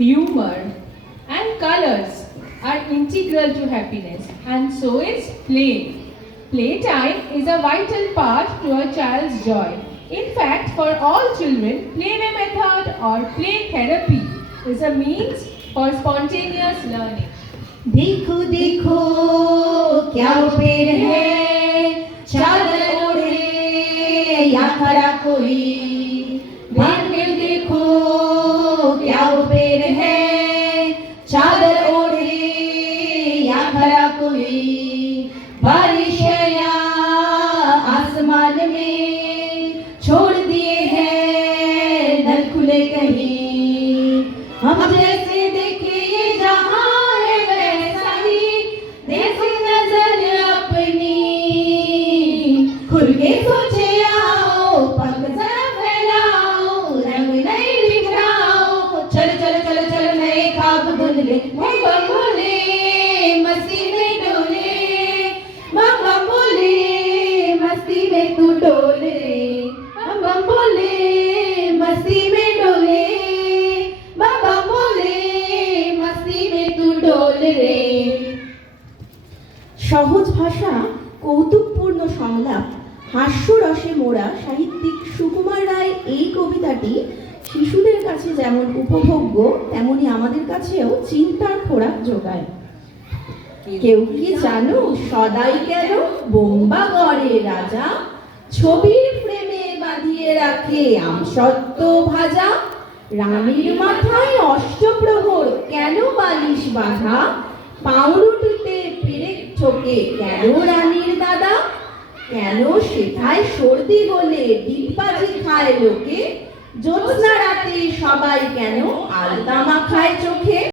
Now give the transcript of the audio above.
humor, and colors are integral to happiness, and so is play. Playtime is a vital part to a child's joy. In fact, for all children, playway method or play therapy is a means for spontaneous learning. देखो देखो क्या पेड़ है, चादर ओढ़े या खड़ा कोई। ध्यान के देखो क्या पेड़ है, चादर ओढ़े या खड़ा कोई। बारिश है या आसमान में छोड़ दिए हैं नल खुले कहीं। हम जैसे देखे ये जहां है वैसा ही देखो नजर अपनी। खुल के सोचे आओ, पंख जरा फैलाओ, रंग नए बिखराओ। चल चल चल चल नए खाब बुन ले, बम बम बोले मस्ती में डोले। बम बम बोले मस्ती में तू डोल रे। बम बम बोले मस्ती में डोले। बम बम बोले मस्ती में तू डोल रे। সহজ ভাষা, কৌতুকপূর্ণ সংলাপ, হাস্যরসে মোড়া সাহিত্যিক সুকুমার রায় এই কবিতাটি শিশুদের কাছে যেমন উপভোগ্য, তেমনি আমাদের কাছেও চিন্তার খোরাক যোগায়। কেউ কি জানো সদাই কেন বোম্বা গড়ে রাজা, ছবির ফ্রেমে বাঁধিয়ে রাখে আমসত্ত্ব ভাজা। রানীর মাথায় অষ্টপ্রহর কেন বালিশ বাঁধা, পাউরুটিতে পেরেক ঠোকে কেন রানীর দাদা। কেন সেথায় সর্দি গলে ডিগবাজি খায় লোকে, জ্যোৎস্না রাতে সবাই কেন আলতা মাখায় চোখে।